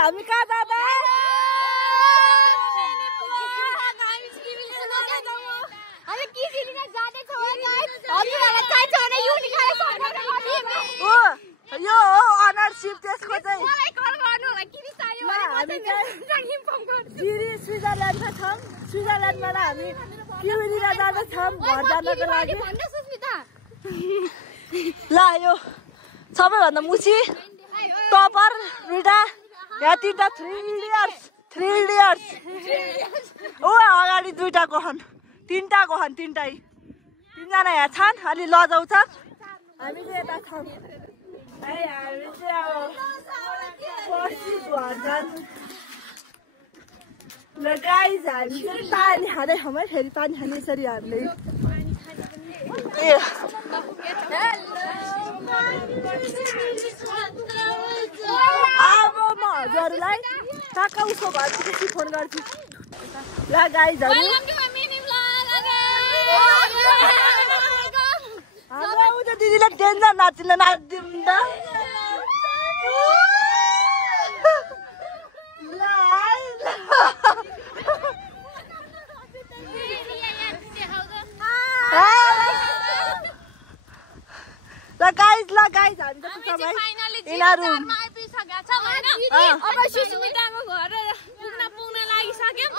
हामी कहाँ जाँदा यो हो अनरसिप त्यसको चाहिँ स्विजरल्यान्डमा छौँ स्विजरल्यान्डबाट हामी किविलिएर जाँदैछौँ घर जानको लागि ल यो सबैभन्दा मुसी टपर दुईटा यहाँ तिनटा थ्री इडियट्स ओ अगाडि दुईटा गहन तिनटा गहन तिनजना यहाँ छन् अलि लजाउँछ हामीले यता छौँ हामी चाहिँ अब पर्सि घर जानु ल गाइज हामी चाहिँ पानी खाँदैछौँ है फेरि पानी खाने यसरी हामीले अब म हजुरहरूलाई कहाँ उसको घरदेखि फोन गर्छु ल गाइजहरू हाम्रो उता दिदीले डेन्जर नाचिन्छ नाचिदिउँ त ल गाइज हामी त पुग्छौँ है यिनीहरू अब सुस्मिताको घर पुग्न लागिसक्यौँ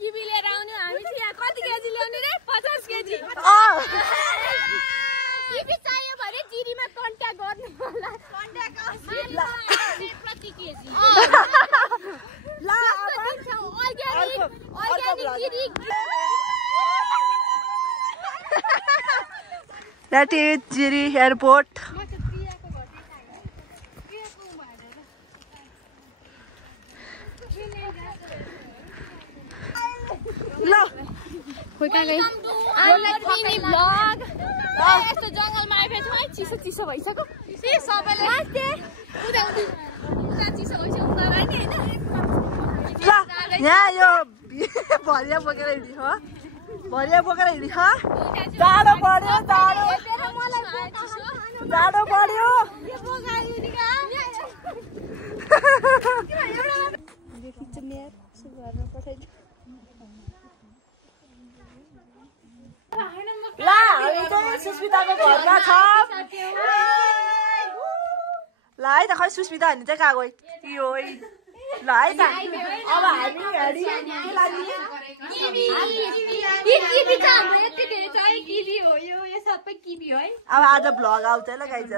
किबी लिएर आउने हामी चाहिँ यहाँ कति केजी ल्याउने रे 50 केजी किबी चाहियो भने जिरीमा कन्ट्याक्ट गर्नु होला प्रति केजी ल organic That is Jiri Airport. No. Mini vlog यस्तो जङ्गलमा आएपछि है चिसो भइसक्यो सबैले उता चिसो भइसक्यो उता नि हैन यहाँ यो भरिया बोकेर हिँडी हो जाडो पर्यो ल हामी चाहिँ सुस्मिताको घरमा छौँ ल है त खै सुस्मिता भन्ने चाहिँ कहाँ गयो यो ल है त अब हामी के लागि अब आज भ्लग आउँछ ल गाइज